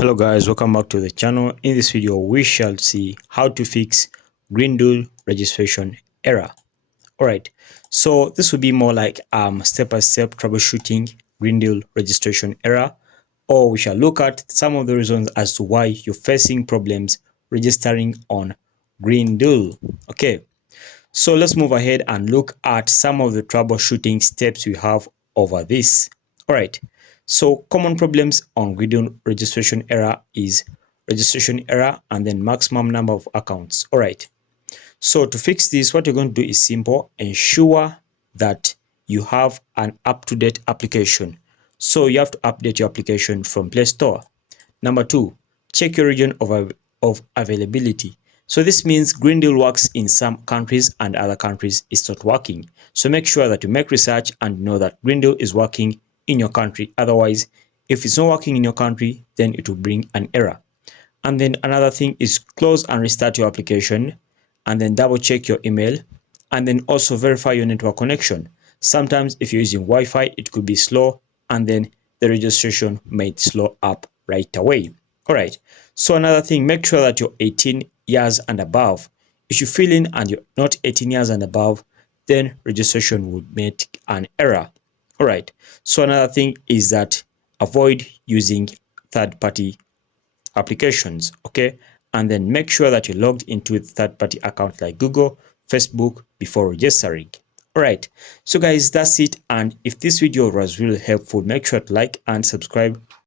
Hello guys, welcome back to the channel. In this video we shall see how to fix Grindr registration error. Alright, so this will be more like step-by-step troubleshooting Grindr registration error, or we shall look at some of the reasons as to why you're facing problems registering on Grindr. Okay, so let's move ahead and look at some of the troubleshooting steps we have over this. Alright, so common problems on Grindr registration error is registration error and then maximum number of accounts. Alright, so to fix this, what you're going to do is simple. Ensure that you have an up-to-date application. So you have to update your application from Play Store. Number 2, check your region of availability. So this means Grindr works in some countries and other countries it's not working. So make sure that you make research and know that Grindr is working in your country. Otherwise, if it's not working in your country, then it will bring an error. And then another thing is close and restart your application, and then double check your email, and then also verify your network connection. Sometimes if you're using Wi-Fi, it could be slow, and then the registration may slow up right away. All right, so another thing, make sure that you're 18 years and above. If you fill in and you're not 18 years and above, then registration would make an error. All right, so another thing is that avoid using third-party applications, okay? And then make sure that you're logged into a third-party account like Google, Facebook before registering. All right, so guys, that's it. And if this video was really helpful, make sure to like and subscribe